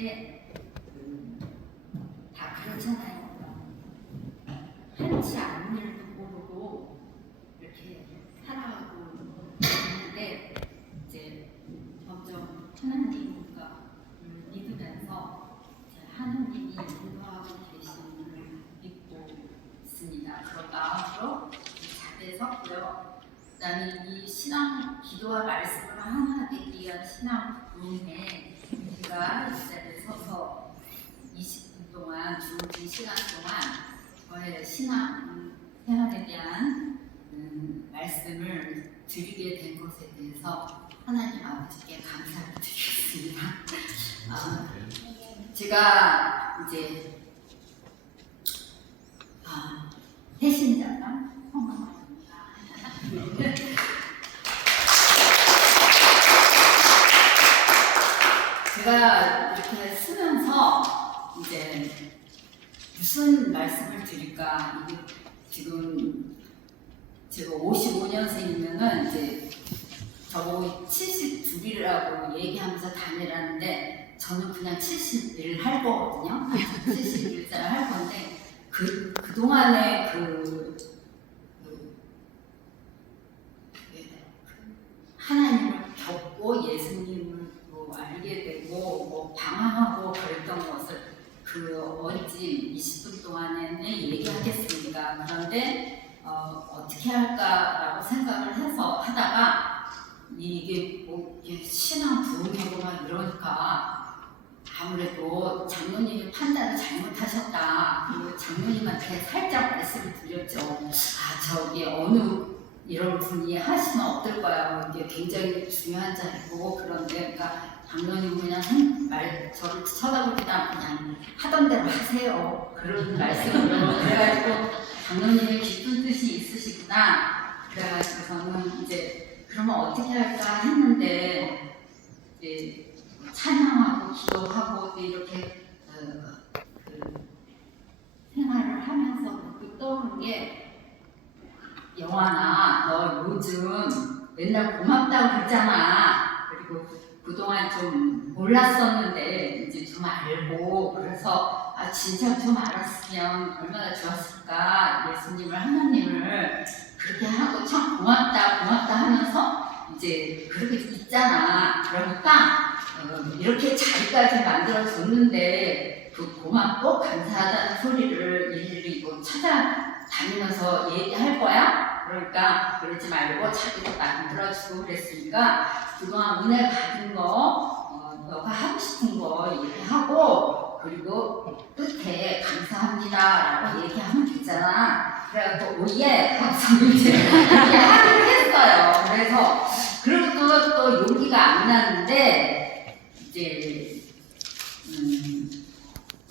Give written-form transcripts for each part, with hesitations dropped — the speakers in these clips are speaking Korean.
근데 다 그렇잖아요. 한치 않은 일도 모르고 이렇게 살아가고 있는데 이제 점점 하나님과 믿으면서 하나님이 인도하고 계심을 믿고 있습니다. 저 마음으로 자리에 섰고요. 나는 이 신앙, 기도와 말씀을 하나 되기 위한 신앙 부흥에 제가 이 자리에 서서 20분 동안 주어진 시간 동안 저의 신앙 생활에 대한 말씀을 드리게 된 것에 대해서 하나님 아버지께 감사를 드리겠습니다. 제가 이제 해신자가 제가 이렇게 쓰면서 이제 무슨 말씀을 드릴까? 이게 지금 제가 55년생이면은 이제 저보고 72이라고 얘기하면서 다니라는데 저는 그냥 71 할 거거든요. 71살 할 건데 그동안에 하나님을 겪고 예수님을 알게 되고 방황하고 그랬던 것을 어린 20분 동안에는 얘기하겠습니다. 그런데 어떻게 할까라고 생각을 해서 하다가 이게 신앙 부흥회고 막 이러니까 아무래도 장로님이 판단을 잘못하셨다. 그리고 장로님한테 살짝 말씀을 드렸죠. 저기 어느 이런 분이 하시면 어떨까요? 이게 굉장히 중요한 자리고 그런데 그러니까 장로님 그냥 저를 쳐다보기다 그냥 하던 대로 하세요. 그런 말씀을 그래가지고 장로님의 깊은 뜻이 있으시구나. 그래가지고 저는 이제 그러면 어떻게 할까 했는데 이제 찬양하고 기도하고 이렇게 생활을 하면서 떠오른 게 영환아, 너 요즘 맨날 고맙다고 그러잖아. 그리고 그동안 좀 몰랐었는데 이제 좀 알고 그래서 진짜 좀 알았으면 얼마나 좋았을까. 예수님을 하나님을 그렇게 하고 참 고맙다 하면서 이제 그렇게 있잖아. 그러니까 이렇게 자리까지 만들어줬는데 그 고맙고 감사하다는 소리를 일일이 찾아다니면서 얘기할 거야? 그러니까 그러지 말고 자기도 만들어주고 그랬으니까 그동안 은혜 받은 거 너가 하고 싶은 거 얘기하고 그리고 끝에 감사합니다 라고 얘기하면 되잖아. 그래갖고 오예 하면서 이제 얘기하기로 했어요. 그래서 그리고 또 용기가 안 나는데 이제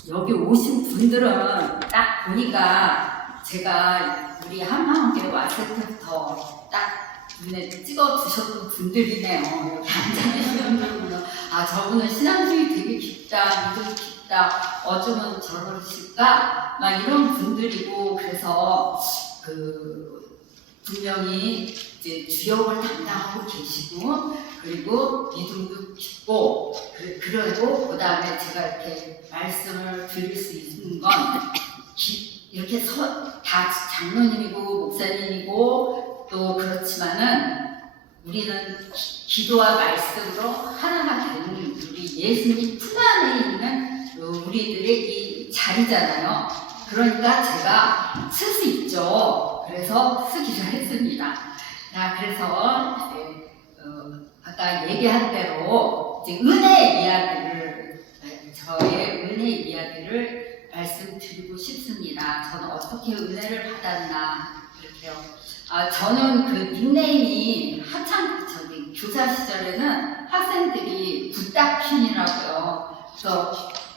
여기 오신 분들은 딱 보니까 제가 우리 한마음교회 왔을 때부터 딱 눈에 찍어 주셨던 분들이네요. 이렇게 앉아계시는 분들은 저분은 신앙심이 되게 깊다, 믿음이 깊다, 어쩌면 저러실까 막 이런 분들이고 그래서 분명히 이제 주역을 담당하고 계시고 그리고 믿음도 깊고 그리고 그 다음에 제가 이렇게 말씀을 드릴 수 있는 건 이렇게 다 장로님이고 목사님이고 또 그렇지만은 우리는 기도와 말씀으로 하나가 되는 우리 예수님 품 안에 있는 우리들의 이 자리잖아요. 그러니까 제가 쓸 수 있죠. 그래서 쓰기로 했습니다. 그래서 이제 아까 얘기한 대로 이제 은혜 이야기를 저의 은혜 이야기를 말씀드리고 싶습니다. 저는 어떻게 은혜를 받았나 이렇게요. 저는 그 닉네임이 한창 교사 시절에는 학생들이 부다퀸이라고요. 그래서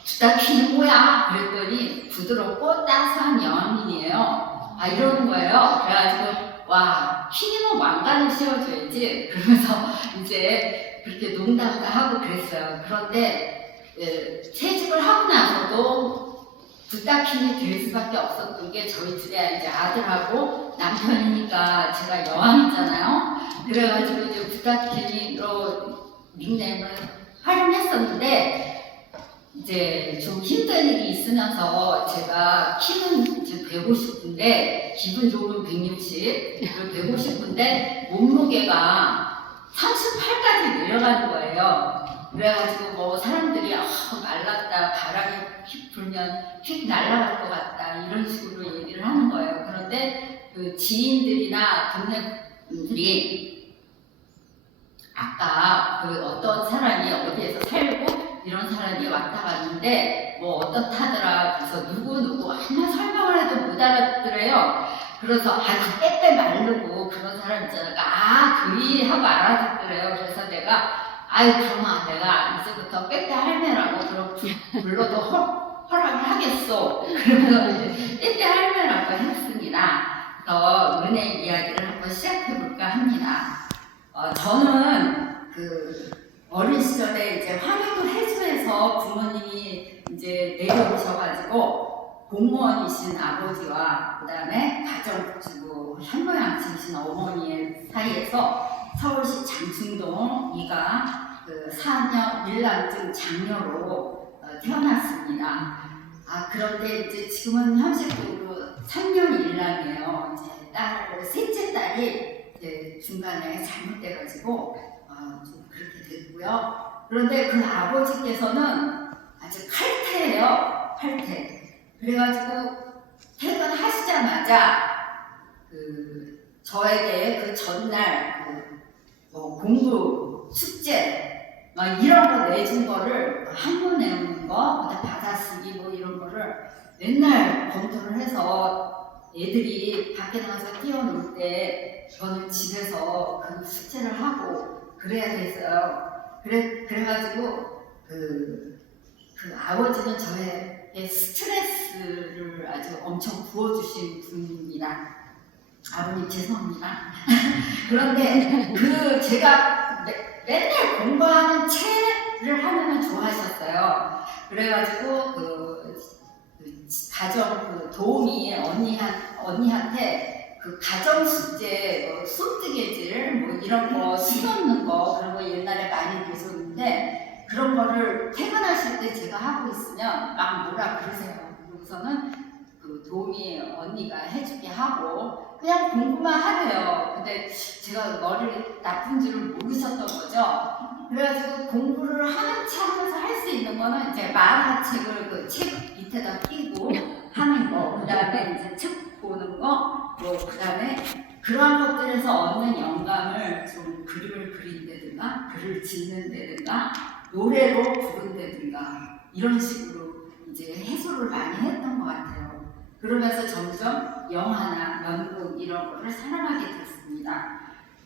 부다퀸이 뭐야? 그랬더니 부드럽고 따스한 여인이에요. 이러는 거예요. 그래가지고 와, 퀸이면 왕관을 씌워줘야지. 그러면서 이제 그렇게 농담도 하고 그랬어요. 그런데 퇴직을 하고 나서도 부다퀸이 될 수밖에 없었던 게 저희 집에 이제 아들하고 남편이니까 제가 여왕이잖아요. 그래가지고 이제 부다퀸으로 닉네임을 활용했었는데 이제 좀 힘든 일이 있으면서 제가 키는 지금 150인데 기분 좋으면 160, 그리고 150인데 몸무게가 38까지 내려가는 거예요. 그래가지고 뭐 사람들이 말랐다, 바람이 휙 불면 휙 날아갈 것 같다 이런 식으로 얘기를 하는 거예요. 그런데 그 지인들이나 동네 분들이 아까 그 어떤 사람이 어디에서 살고 이런 사람이 왔다 갔는데 뭐 어떻다더라. 그래서 누구 아무나 설명을 해도 못 알아듣더래요. 그래서 아주 빼빼 마르고 그런 사람 있잖아요. 그이 하고 알아듣더래요. 그래서 내가 그러면 내가 이제부터 빼빼 할매라고 그럼 불러도 허락을 하겠어. 그러면서 이제 빼빼 할매라고 했습니다. 그래서 은혜 이야기를 한번 시작해 볼까 합니다. 저는 그 어린 시절에 이제 황해도 해주에서 부모님이 이제 내려오셔가지고 공무원이신 아버지와 그 다음에 가정주부 현모양치이신 어머니의 사이에서 서울시 장충동 이가 그 4년 1남증 장녀로 태어났습니다. 그런데 이제 지금은 현실적으로 3년 1남이에요. 이제 셋째 딸이 중간에 잘못돼가지고 좀 그렇게 됐고요. 그런데 그 아버지께서는 아주 칼퇴예요. 칼퇴. 그래가지고 퇴근하시자마자 저에게 그 전날 뭐 공부, 숙제 막 이런 거 내준 거를 한문 내는 거, 그다음 받아쓰기 뭐 이런 거를 맨날 검토를 해서 애들이 밖에 나가서 뛰어놀 때 저는 집에서 그 숙제를 하고 그래야 됐어요. 그래가지고 그 아버지는 저에게 스트레스를 아주 엄청 부어주신 분입니다. 아버님 죄송합니다. 그런데 제가 맨날 공부하는 책을 하면 좋아하셨어요. 그래가지고 가정 도우미 언니한테 그 가정 숙제 손뜨개질 뭐 이런 거 수놓는 거 그런 거 옛날에 많이 계셨는데 그런 거를 퇴근하실 때 제가 하고 있으면 막 뭐라 그러세요. 그러고서는 그 도우미 언니가 해주게 하고 그냥 공부만 하래요. 근데 제가 머리를 나쁜 줄을 모르셨던 거죠. 그래가지고 공부를 하는 차원에서 할 수 있는 거는 이제 만화책을 그 책 밑에다 끼고 하는 거, 그 다음에 이제 책 보는 거, 그 다음에 그러한 것들에서 얻는 영감을 좀 그림을 그린다든가, 글을 짓는다든가, 노래로 부른다든가 이런 식으로 이제 해소를 많이 했던 것 같아요. 그러면서 점점 영화나 연극 이런 거를 사랑하게 됐습니다.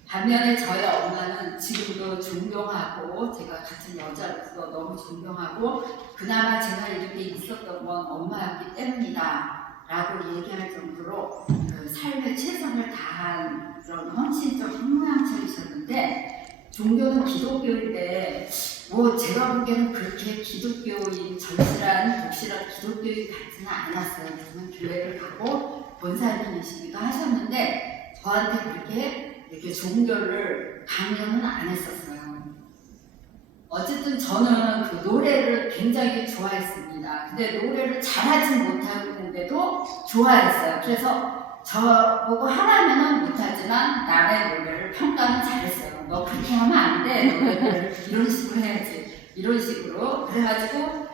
반면에 저희 엄마는 지금도 존경하고 제가 같은 여자로서 너무 존경하고 그나마 제가 이렇게 있었던 건 엄마였기 때문이다 라고 얘기할 정도로 그 삶의 최선을 다한 그런 헌신적 현모양처이셨는데 종교는 기독교인데 뭐 제가 보기에는 그렇게 기독교인 절실한 독실한 기독교인 같지는 않았어요. 저는 교회를 가고 권사님이시기도 하셨는데 저한테 그렇게 이렇게 종교를 강요는 안 했었어요. 어쨌든 저는 그 노래를 굉장히 좋아했습니다. 근데 노래를 잘하진 못하는데도 좋아했어요. 그래서 저보고 하라면은 못하지만 남의 노래를 평가는 잘했어요. 너 그렇게 하면 안 돼. 노래를 이런 식으로 해야지. 이런 식으로. 그래가지고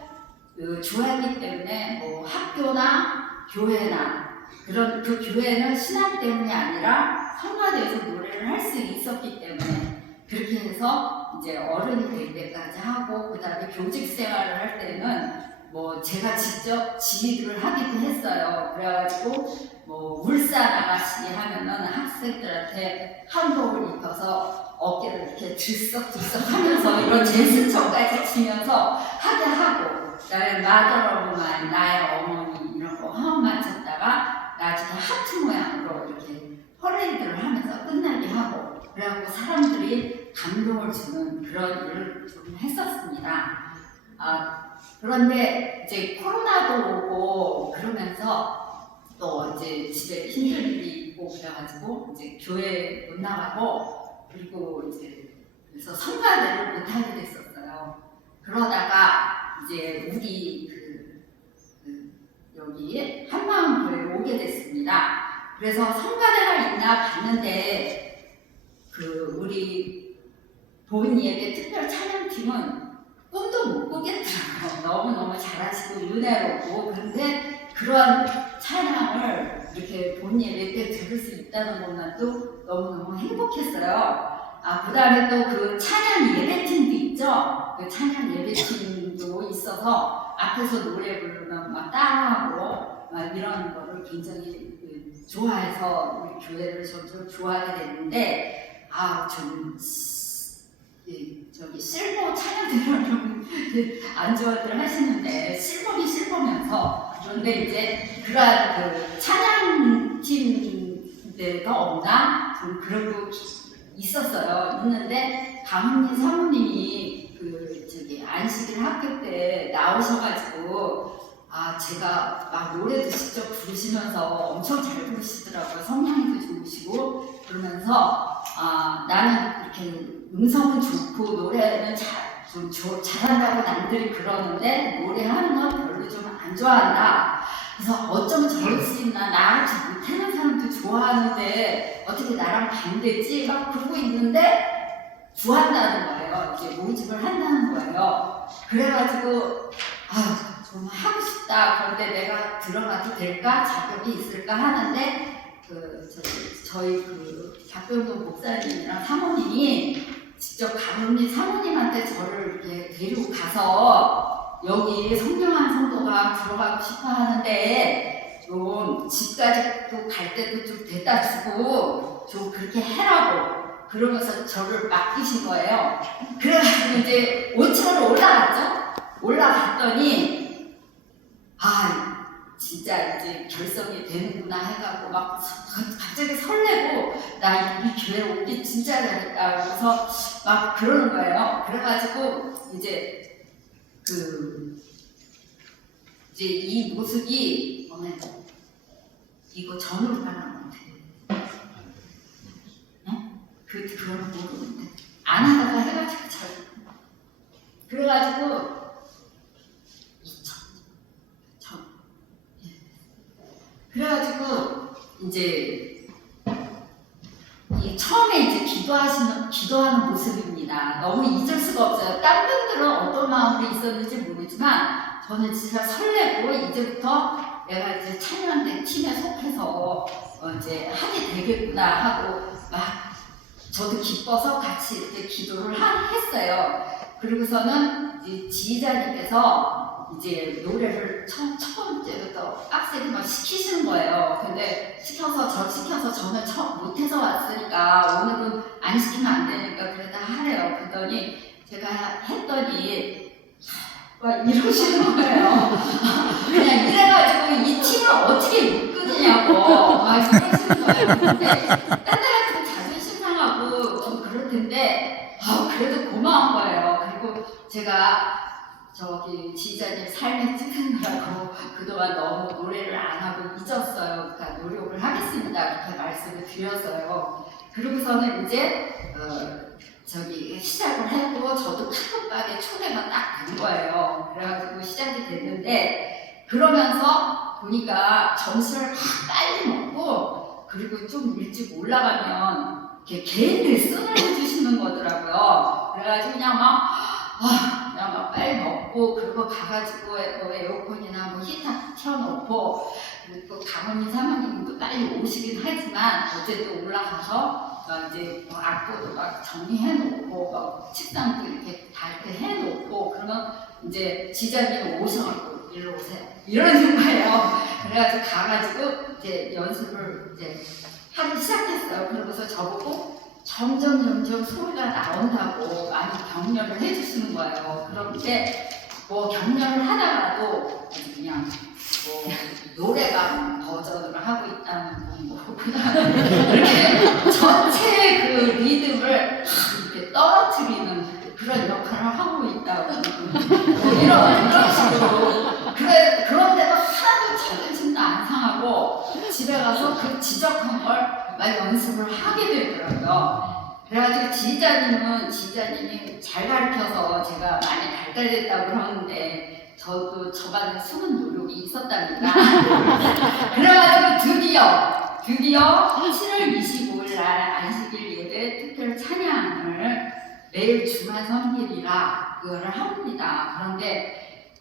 좋아했기 때문에 뭐 학교나 교회나 그런 그 교회는 신앙 때문이 아니라 성가대에서 노래를 할 수 있었기 때문에 그렇게 해서 이제 어른이 될 때까지 하고 그 다음에 교직 생활을 할 때는 뭐 제가 직접 지휘를 하기도 했어요. 그래가지고 뭐 울산 아가씨 하면은 학생들한테 한복을 입혀서 어깨를 이렇게 들썩들썩 하면서 이런 제스처까지 치면서 하게 하고 그다음에 마더 오브 마이 나의 어머니 이런 거 화음 맞췄다가 나중에 하트 모양으로 이렇게 퍼레이드를 하면서 끝나게 하고 그래갖고 사람들이 감동을 주는 그런 일을 좀 했었습니다. 그런데 이제 코로나도 오고 그러면서 또 이제 집에 힘든 일이 있고 그래가지고 이제 교회 못 나가고 그리고 이제 그래서 성가대를 못 하게 됐었어요. 그러다가 이제 우리 여기 한마음교회에 오게 됐습니다. 그래서 성가대가 있나 봤는데 우리 본 예배 특별 찬양팀은 꿈도 못 꾸겠더라고요. 너무너무 잘하시고 은혜롭고, 그런데 그런 찬양을 이렇게 본 예배 때 들을 수 있다는 것만도 너무너무 행복했어요. 그 다음에 또 그 찬양 예배팀도 있죠. 그 찬양 예배팀도 있어서 앞에서 노래 부르면 막 따라하고 막 이런 거를 굉장히 좋아해서 우리 교회를 좀 좋아하게 됐는데, 저기 실버 찬양들을 좀 안 좋아들 하시는데, 실버기 실버면서, 그런데 이제 그러한 그 찬양팀대가 없나? 좀 그러고 있었어요. 있는데 강은미 사모님이 안식일 학교 때 나오셔가지고 제가 막 노래도 직접 부르시면서 엄청 잘 부르시더라고요. 성량도 좋으시고, 그러면서 나는 이렇게 음성은 좋고 노래는 잘한다고 남들이 그러는데 노래하는 건 별로 좀 안 좋아한다. 그래서 어쩜 저럴 수 있나, 나랑 못하는 사람도 좋아하는데 어떻게 나랑 반대지? 막 그러고 있는데 구한다는 거예요. 이제 모집을 한다는 거예요. 그래가지고 좀 하고 싶다. 그런데 내가 들어가도 될까? 자격이 있을까? 하는데 저희 박병동 목사님이랑 사모님이 직접 강은미 사모님한테 저를 이렇게 데리고 가서 여기 성령한 성도가 들어가고 싶어 하는데 좀 집까지 또 갈 때도 좀 데려다 주고 좀 그렇게 해라고 그러면서 저를 맡기신 거예요. 그래가지고 이제 5층으로 올라갔더니 진짜 이제 결성이 되는구나 해가지고 막 갑자기 설레고, 나 이 교회 오기 진짜 잘했다. 그래서 막 그러는 거예요. 그래가지고 이제 이 모습이 이거 전으로 가는 것 같아요. 네? 그거는 모르는데 안 하다가 해가지고 그래가지고 그래가지고 이제 처음에 이제 기도하는 모습입니다. 너무 잊을 수가 없어요. 다른 분들은 어떤 마음으로 있었는지 모르지만 저는 진짜 설레고, 이제부터 내가 이제 찬양대 팀에 속해서 이제 하게 되겠구나 하고 막 저도 기뻐서 같이 이렇게 기도를 했어요. 그리고서는 이제 지휘자님께서 이제 노래를 첫 번째부터 빡세게 막 시키시는 거예요. 근데 시켜서 저는 못해서 왔으니까 오늘은 안 시키면 안 되니까 그래도 하래요. 그러더니 제가 했더니 막 이러시는 거예요. 그냥 이래가지고 이 팀을 어떻게 이끄느냐고 막 이러시는 거예요. 근데 딴 데 같으면 자존심 상하고 좀 그럴 텐데 그래도 고마운 거예요. 그리고 제가 지휘자님 삶에 찍느라고 그동안 너무 노래를 안 하고 잊었어요. 그러니까 노력을 하겠습니다. 그렇게 말씀을 드렸어요. 그러고서는 이제 시작을 했고, 저도 카톡방에 초대가 딱 된 거예요. 그래가지고 시작이 됐는데, 그러면서 보니까 점심을 막 빨리 먹고, 그리고 좀 일찍 올라가면 이렇게 개인 레슨을 해주시는 거더라고요. 그래가지고 그냥 막 빨리 먹고, 그리고 가가지고 에어컨이나 뭐 히터 켜놓고, 그리고 강은미 사모님도 빨리 오시긴 하지만 어쨌든 올라가서 이제 악보도 막 정리해놓고, 막 책상도 이렇게 다 이렇게 해놓고, 그러면 이제 지자님 오셔갖고 일로 오세요 이러는 거예요. 그래가지고 가가지고 이제 연습을 이제 하기 시작했어요. 그러고서 저보고 점점 소리가 나온다고 많이 격려를 해주시는 거예요. 그런데 뭐 격려를 하다가도 그냥 노래방 버전으로 하고 있다는 거, 그다음에 이렇게 전체 그 리듬을 이렇게 떨어뜨리는 그런 역할을 하고 있다고 이런 식으로. 그런데도 하나도 자존심도 안 상하고 집에 가서 그 지적한 걸 막 연습을 하게 되더라고요. 그래가지고 지휘자님이 잘 가르쳐서 제가 많이 발달됐다고 그러는데, 저도 저만의 숨은 노력이 있었답니다. 그래가지고 드디어 7월 25일 날 안식일 예배 특별 찬양을 매일 주말 성길이라 그거를 합니다. 그런데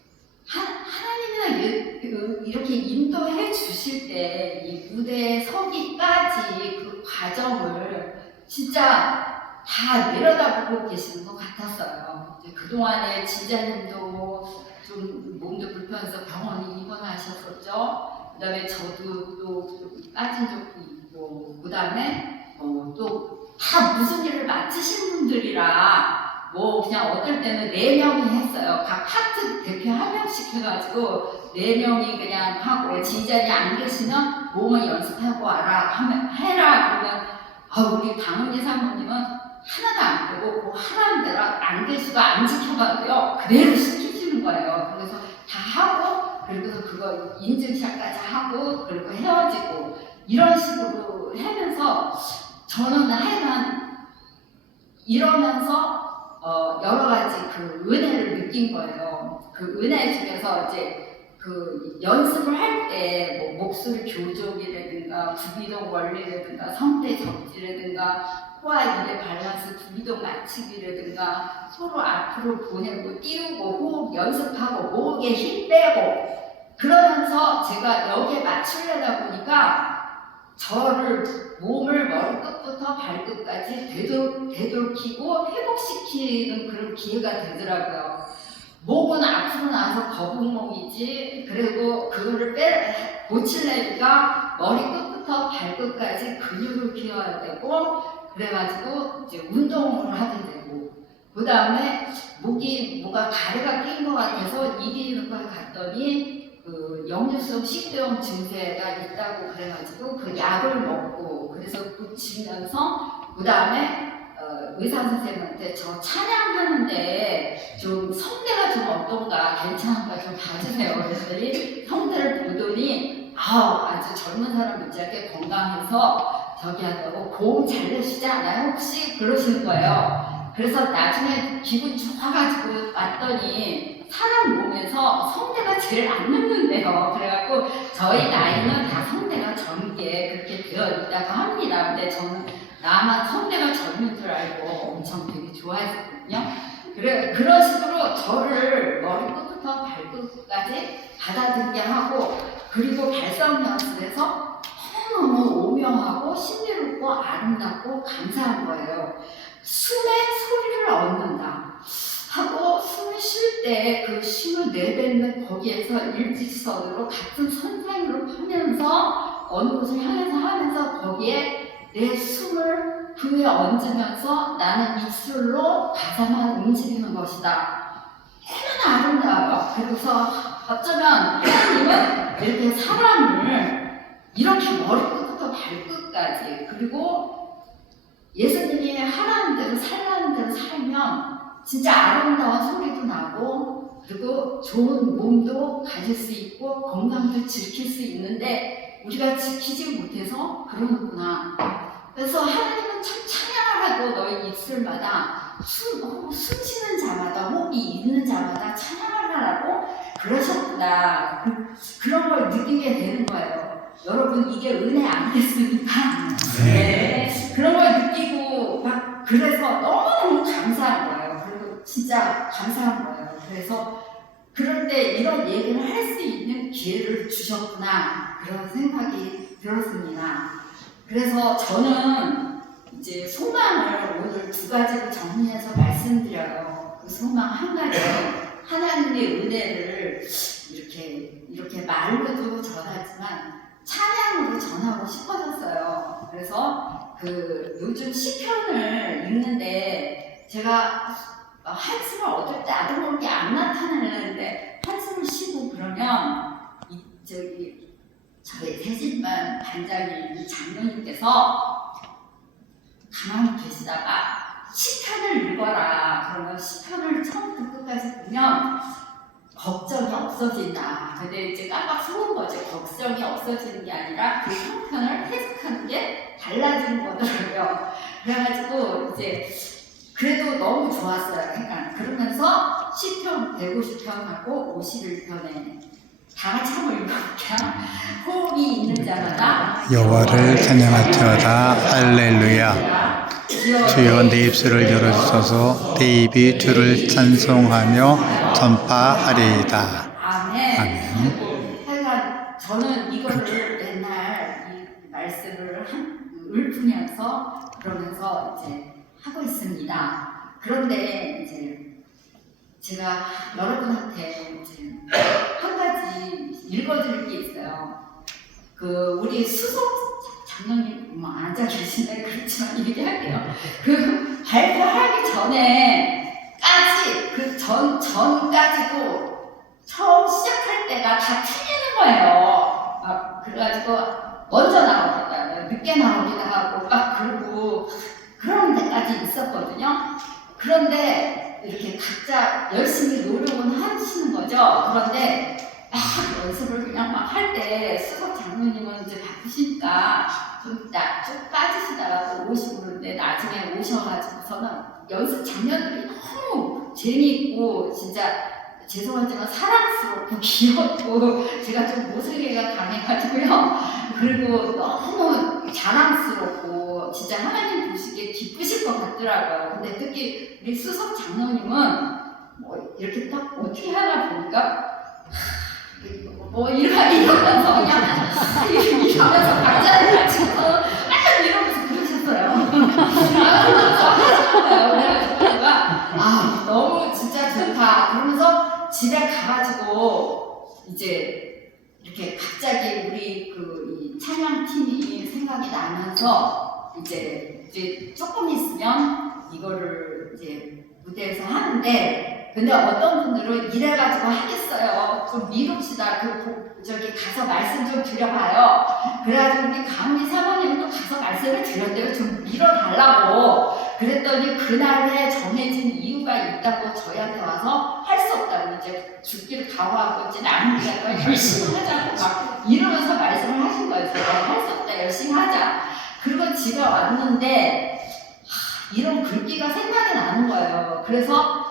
하나님이 이렇게 인도해 주실 때 이 무대에 서기까지 그 과정을 진짜 다 내려다보고 계시는 것 같았어요. 그동안에 진자님도 좀 몸도 불편해서 병원에 입원하셨었죠. 그 다음에 저도 또 빠진 적도 있고, 그 다음에 또 다 무슨 일을 맡으신 분들이라 뭐 그냥 어떨 때는 4명이 했어요. 각 파트 대표 1명씩 해가지고 4명이 그냥 하고, 진자님 안 계시면 몸을 연습하고 와라 해라 그러면 우리 강은희 사모님은 하나도 안 되고 뭐 하라는 대로 안 계시고 안 지켜가고요 그대로 시키시는 거예요. 그래서 다 하고, 그리고서 그거 인증샷까지 하고, 그리고 헤어지고 이런 식으로 하면서 저는 하여간 이러면서 여러 가지 그 은혜를 느낀 거예요. 그 은혜 중에서 이제 그 연습을 할 때 뭐 목소리 교족이라든가 구비동 원리라든가 성대 적지라든가 코와 입의 밸런스 구비동 맞추기라든가 서로 앞으로 보내고 띄우고 호흡 연습하고 목에 힘 빼고 그러면서 제가 여기에 맞추려다 보니까 저를 몸을 머리끝부터 발끝까지 되돌키고 회복시키는 그런 기회가 되더라고요. 목은 앞으로 나와서 거북목이지, 그리고 그거를 고치려니까 머리끝부터 발끝까지 근육을 키워야 되고, 그래가지고 이제 운동을 하게 되고, 그 다음에 뭐가 가래가 낀 것 같아서 이비인후과에 갔더니 그 역류성 식도염 증세가 있다고 그래가지고 그 약을 먹고, 그래서 붙이면서 그 다음에 의사 선생님한테 저 찬양하는데 좀 성대가 좀 어떤가 괜찮은가 좀 봐주세요. 그랬더니 성대를 보더니 아주 젊은 사람 못지않게 건강해서 저기 하다고 고음 잘 내시지 않아요? 혹시 그러시는 거예요. 그래서 나중에 기분 좋아가지고 왔더니 사람 몸에서 성대가 제일 안 늙는데요. 그래갖고 저희 나이는 다 성대가 젊게 그렇게 되어 있다고 합니다. 근데 저는 나만 성대가 젊은 줄 알고 엄청 되게 좋아했거든요. 그런 식으로 저를 머리끝부터 발끝까지 받아들게 하고, 그리고 발성 연습에서 너무너무 오묘하고 신비롭고 아름답고 감사한 거예요. 숨에 소리를 얻는다 하고, 숨을 쉴 때 그 힘을 내뱉는 거기에서 일직선으로 같은 선상으로 하면서 어느 곳을 향해서 하면서 거기에 내 숨을 그 위에 얹으면서 나는 입술로 가사만 움직이는 것이다. 얼마나 아름다워요. 그래서 어쩌면 하나님은 이렇게 사람을 이렇게 머리끝부터 발끝까지, 그리고 예수님이 하라는 대로 살라는 대로 살면 진짜 아름다운 소리도 나고, 그리고 좋은 몸도 가질 수 있고 건강도 지킬 수 있는데 우리가 지키지 못해서 그러는구나. 그래서 하나님은 참 찬양을 하고 너희 입술마다 숨 쉬는 자마다 호흡이 있는 자마다 찬양을 하라고 그러셨구나. 그런 걸 느끼게 되는 거예요. 여러분, 이게 은혜 아니겠습니까? 네. 그런 걸 느끼고 막 그래서 너무너무 감사한 거예요. 그리고 진짜 감사한 거예요. 그래서 그럴 때 이런 얘기를 할 수 있는 기회를 주셨구나, 그런 생각이 들었습니다. 그래서 저는 이제 소망을 오늘 2가지로 정리해서 말씀드려요. 그 소망 한 가지는 하나님의 은혜를 이렇게 말로도 전하지만 찬양으로 전하고 싶어졌어요. 그래서 그 요즘 시편을 읽는데 제가 한숨을 얻을 때 나도 모르게 안 나타나는데 한숨을 쉬고 그러면 저희 세진반 반장님 장로님께서 가만히 계시다가 시편을 읽어라. 그러면 시편을 처음부터 끝까지 보면 걱정이 없어진다. 근데 이제 깜빡 속은 거지. 걱정이 없어지는 게 아니라 그 형편을 해석하는 게 달라지는 거더라고요. 그래가지고 이제 그래도 너무 좋았어요. 그러니까 그러면서 시편 150편하고 51편에 다 같이 한번 읽어볼게요. 호흡이 있는 자마다 여호와를 찬양할지어다. 할렐루야. 주여 내 입술을 열어주소서. 내 입이 주를 찬송하며 전파하리이다. 아멘. 아멘. 하여간 저는 이거를 맨날 이 말씀을 읊으면서 그러면서 이제 하고 있습니다. 그런데 이제 제가 여러분한테 이제 한 가지 읽어드릴 게 있어요. 그 우리 수석 장로님 뭐 앉아 계신데 그렇지만 얘기할게요. 그 발표하기 전에까지 그 전까지도 처음 시작할 때가 다 틀리는 거예요. 막 그래가지고 먼저 나오기도 하고 늦게 나오기도 하고 막 그러고 그런 데까지 있었거든요. 그런데 이렇게 각자 열심히 노력은 하시는 거죠. 그런데 막 연습을 그냥 막 할 때 수석 장로님은 이제 바쁘시니까 좀 빠지시다가 또 오시고 그러는데 나중에 오셔가지고서는 연습 장면들이 너무 재미있고 진짜 죄송하지만 사랑스럽고 귀엽고 제가 좀 모슬개가 강해가지고요. 그리고 너무 자랑스럽고 진짜 하나님 보시기에 기쁘실 것 같더라고요. 근데 특히 우리 수석 장로님은 뭐 이렇게 딱 어떻게 하나 보니까 뭐 이러면서 그냥 이러면서 박자를 맞추고 딱 이러면서 그러셨어요. 그러면서 하셨어요. 그래가지고 제가 너무 진짜 좋다. 그러면서 집에 가가지고 이제 이렇게 갑자기 우리 이 찬양팀이 생각이 나면서 이제 조금 있으면 이거를 이제 무대에서 하는데 근데 어떤 분들은 이래가지고 하겠어요. 좀 미룹시다. 저기 가서 말씀 좀 드려봐요. 그래가지고 우리 강미 사모님은 또 가서 말씀을 드렸대요. 좀 밀어달라고. 그랬더니 그날에 정해진 이유가 있다고 저희한테 와서 할 수 없다고 이제 죽기를 각오하고 이제 나는 우리가 열심히 하자고 막 이러면서 말씀을 하신 거예요. 할 수 없다. 열심히 하자. 그리고 집에 왔는데 이런 글귀가 생각이 나는 거예요. 그래서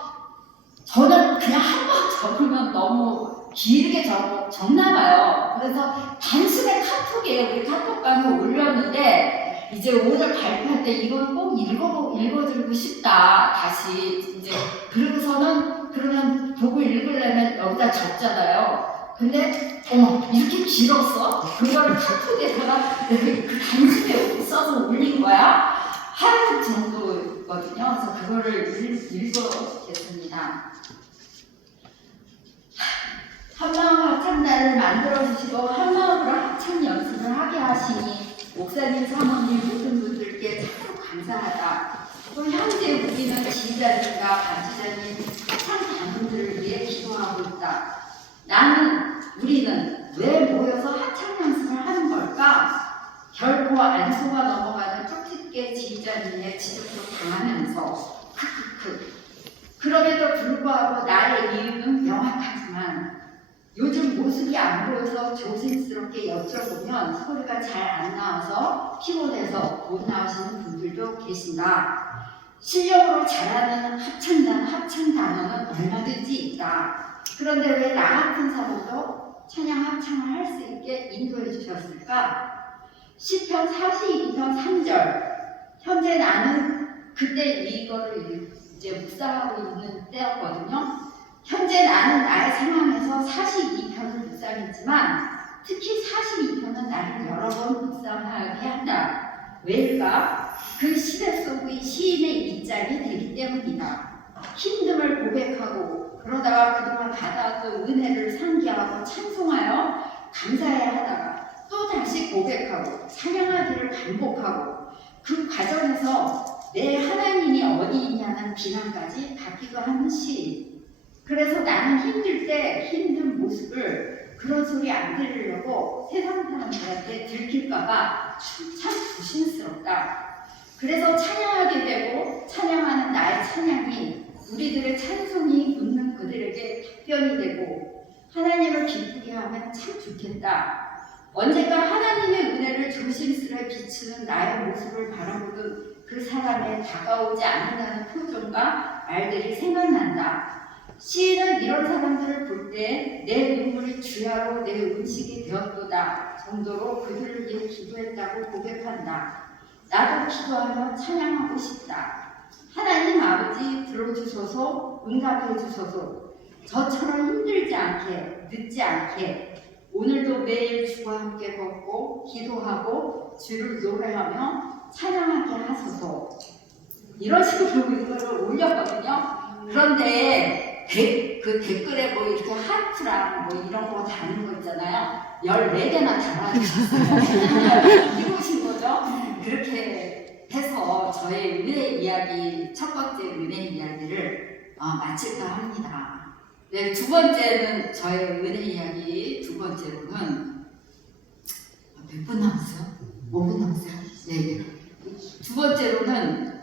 저는 그냥 한 번 적으면 너무 길게 적나 봐요. 그래서 단순히 카톡에 우리 카톡방에 올렸는데 이제 오늘 발표할 때 이건 꼭 읽어드리고 싶다. 다시 이제 그러고서는 그러면 보고 읽으려면 여기다 적잖아요. 근데 이렇게 길었어? 그거를 카톡에다가 단순히 써서 올린 거야. 하루 정도거든요. 그래서 그거를 읽어보겠습니다. 한마음 합창단을 만들어주시고 한마음으로 합창 연습을 하게 하시니 목사님, 사모님 모든 분들께 참 감사하다. 또 현재 우리는 지휘자님과 반주자님, 합창 단원들을 위해 기도하고 있다. 우리는 왜 모여서 합창 연습을 하는 걸까? 결코 안 속아 넘어가는 쪽집게 지휘자님의 지적도 당하면서 그럼에도 불구하고 나의 이유는 명확하지만 요즘 모습이 안 보여서 조심스럽게 여쭤보면 소리가 잘 안 나와서 피곤해서 못 나오시는 분들도 계신다. 실력으로 잘하는 합창 단원은 얼마든지 있다. 그런데 왜 나 같은 사람도 찬양 합창을 할 수 있게 인도해 주셨을까? 시편 42편 3절. 현재 나는 그때 이거를 이제 묵상하고 있는 때였거든요. 현재 나는 나의 상황에서 42편을 묵상했지만 특히 42편은 나를 여러 번 묵상하게 한다. 왜일까? 그 시대 속의 시인의 입장이 되기 때문이다. 힘듦을 고백하고 그러다가 그동안 받아왔던 은혜를 상기하고 찬송하여 감사해야 하다가 또 다시 고백하고 찬양하기를 반복하고 그 과정에서 내 하나님이 어디 있냐는 비난까지 받기도 하는 시인. 그래서 나는 힘들 때 힘든 모습을 그런 소리 안 들으려고 세상 사람들한테 들킬까봐 참 조심스럽다. 그래서 찬양하게 되고 찬양하는 나의 찬양이 우리들의 찬송이 묻는 그들에게 답변이 되고 하나님을 기쁘게 하면 참 좋겠다. 언젠가 하나님의 은혜를 조심스레 비추는 나의 모습을 바라보던 그 사람의 다가오지 않는다는 표정과 말들이 생각난다. 시인은 이런 사람들을 볼 때 내 눈물이 주야로 내 음식이 되었도다 정도로 그들을 위해 기도했다고 고백한다. 나도 기도하며 찬양하고 싶다. 하나님 아버지 들어주소서, 응답해 주소서. 저처럼 힘들지 않게, 늦지 않게 오늘도 매일 주와 함께 걷고 기도하고 주를 노래하며 찬양하게 하소서. 이런 식으로 이거를 올렸거든요. 그런데 그 댓글에 뭐 이렇게 하트랑 뭐 이런 거 다는 거 있잖아요. 14개나 달아주셨어요. 이러신 거죠? 그렇게 해서 저의 은혜 이야기, 첫 번째 은혜 이야기를 마칠까 합니다. 네, 두 번째는 저의 은혜 이야기, 두 번째로는 몇 분 남았어요? 5분 남았어요? 네. 두 번째로는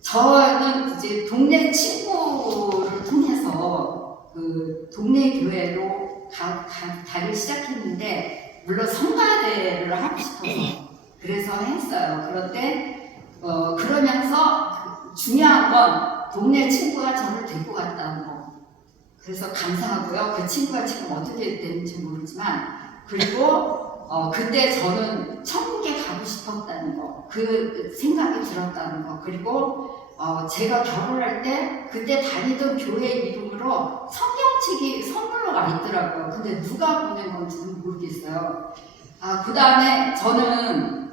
저는 이제 동네 친구를 통해서 그 동네 교회로 가기 시작했는데, 물론 성가대를 하고 싶어서 그래서 했어요. 그런데 그러면서 중요한 건 동네 친구가 저를 데리고 갔다는 거. 그래서 감사하고요. 그 친구가 지금 어떻게 되는지 모르지만, 그리고 그때 저는 천국에 가고 싶었다는 거, 그 생각이 들었다는 거, 그리고 제가 결혼할 때 그때 다니던 교회 이름으로 성경책이 선물로 와 있더라고요. 근데 누가 보낸 건지는 모르겠어요. 그 다음에 저는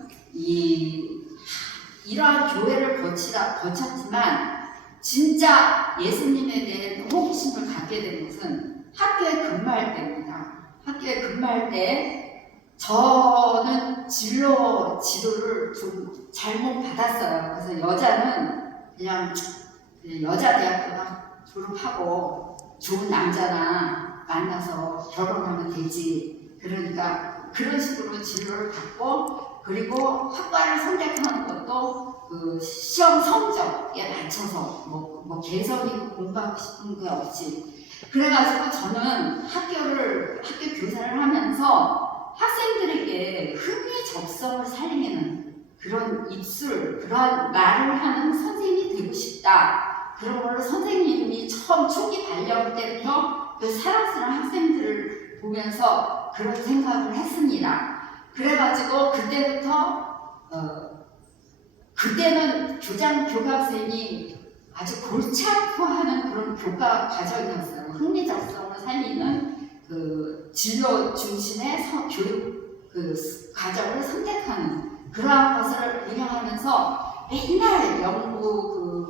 이러한 교회를 거쳤지만 진짜 예수님에 대한 호기심을 갖게 된 것은 학교에 근무할 때입니다. 학교에 근무할 때 저는 지도를 좀 잘못 받았어요. 그래서 여자는 그냥 여자 대학교나 졸업하고 좋은 남자나 만나서 결혼하면 되지. 그러니까 그런 식으로 진로를 받고, 그리고 학과를 선택하는 것도 그 시험 성적에 맞춰서 뭐 개성이고 공부하고 싶은 게 없이. 그래가지고 저는 학교 교사를 하면서 학생들에게 흥미접성을 살리는 그런 그런 말을 하는 선생님이 되고 싶다. 그런 걸로 선생님이 처음 초기 발령 때부터 그 사랑스러운 학생들을 보면서 그런 생각을 했습니다. 그래가지고 그때는 교감생이 아주 골치 아파하는 그런 교과 과정이었어요. 흥미접성을 살리는 그 진로 중심의 교육 과정을 선택하는 그러한 것을 운영하면서 맨날 연구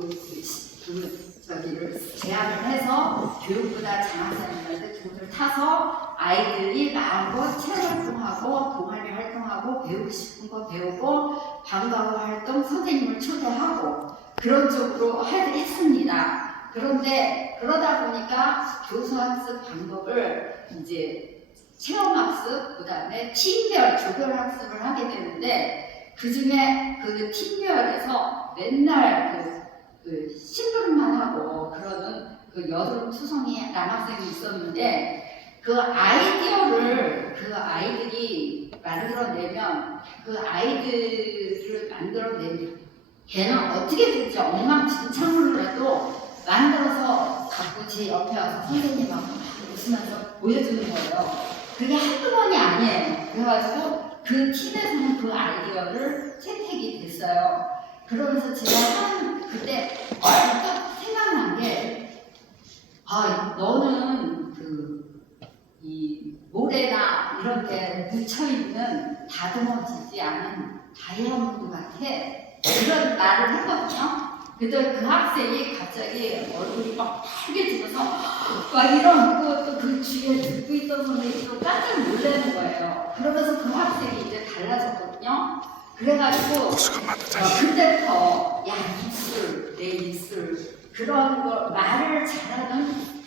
제안을 해서 교육부나 장학생들한테 돈을 타서 아이들이 마음껏 체험 활동하고 동아리 활동하고 배우고 싶은 거 배우고 방과후 활동 선생님을 초대하고 그런 쪽으로 했습니다. 그런데 그러다 보니까 교수학습 방법을 이제 체험학습, 그 다음에 팀별 조별학습을 하게 되는데, 그 중에 그 팀별에서 맨날 심부름만 하고 그러는 그 여름 투성이 남학생이 있었는데, 그 아이들이 만들어내면, 걔는 어떻게든지 엉망진창으로라도 만들어서 갖고 제 옆에 와서 선생님하고 웃으면서 보여주는 거예요. 그게 한두 번이 아니에요. 그래가지고 그 팀에서는 그 아이디어를 채택이 됐어요. 그러면서 제가 그때 언뜻 생각난 게, 너는 이 모래나 이런 데 묻혀있는 다듬어지지 않은 다이아몬드 같아. 그런 말을 했거든요. 그때 그 학생이 갑자기 얼굴이 막 빨개지면서 막 이러고 또 그 주위에 듣고 있던 선생님이 또 깜짝 놀라는 거예요. 그러면서 그 학생이 이제 달라졌거든요. 그래가지고 그때부터 내 입술 그런 걸 말을 잘하는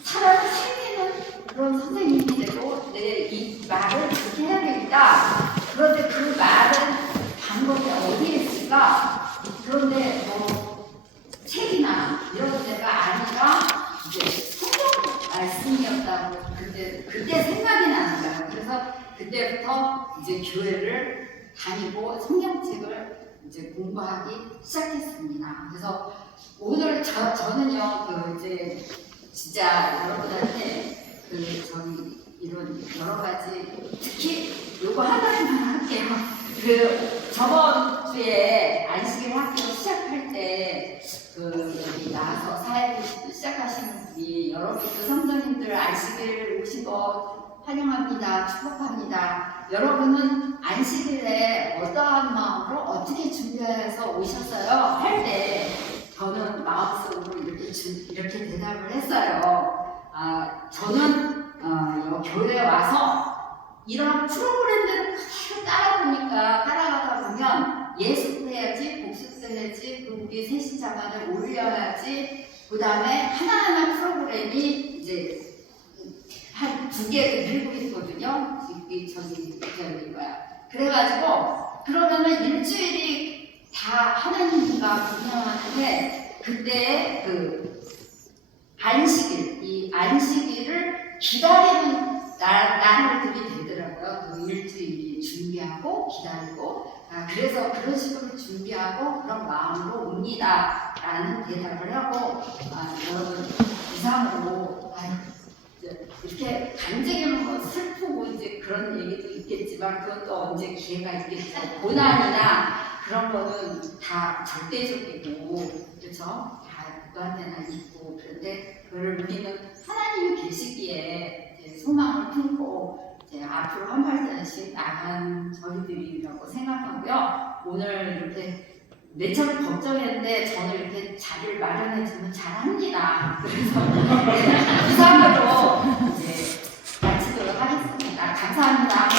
사람을 살리는 그런 선생님이 되고 내 이 말을 그렇게 해야 되겠다. 그런데 그 말은 방법이 어디에 있을까? 그런데 책이나 이런 데가 아니라 이제 성경 말씀이었다고 그때 생각이 나는 거예요. 그래서 그때부터 이제 교회를 다니고 성경책을 이제 공부하기 시작했습니다. 그래서 오늘 저는요, 이제 진짜 여러분한테 저희 이런 여러 가지, 특히 요거 하나만 할게요. 저번 주에 안식일 학교 시작할 때 여기 나와서 사회를 시작하시는 분이 여러분들 성도님들 안식일 오신 거 환영합니다. 축복합니다. 여러분은 안식일에 어떠한 마음으로 어떻게 준비해서 오셨어요? 할 때 저는 마음속으로 이렇게 대답을 했어요. 저는 교회에 와서 이런 프로그램들을 그대로 따라가다 보면 예수도 해야지, 복습도 해야지, 그리고 우리 새신자만을 올려야지, 그 다음에 하나하나 프로그램이 이제 한 2개를 밀고 있거든요. 저기 뭐야. 그래가지고 그러면은 일주일이 다 하나님과 분양하는데 그때 이 안식일을 기다리는 날들이 되더라고요. 일주일이 준비하고 기다리고. 그래서 그런 식으로 준비하고 그런 마음으로 옵니다. 라는 대답을 하고, 여러분, 이상으로, 이렇게 간증이 뭐 슬프고 이제 그런 얘기도 있겠지만 그것도 언제 기회가 있겠죠. 고난이나 그런 거는 다 절대적이고, 그렇죠? 다 누구한테나 있고, 그런데 그걸 우리는 하나님이 계시기에 이제 소망을 품고 이제 앞으로 한 발자국씩 나간 저희들이라고 생각하고요. 오늘 이렇게 맨 처음에 걱정했는데 저는 이렇게 자리를 마련해주면 잘합니다. 그래서 이상으로 이제 마치도록 하겠습니다. 감사합니다.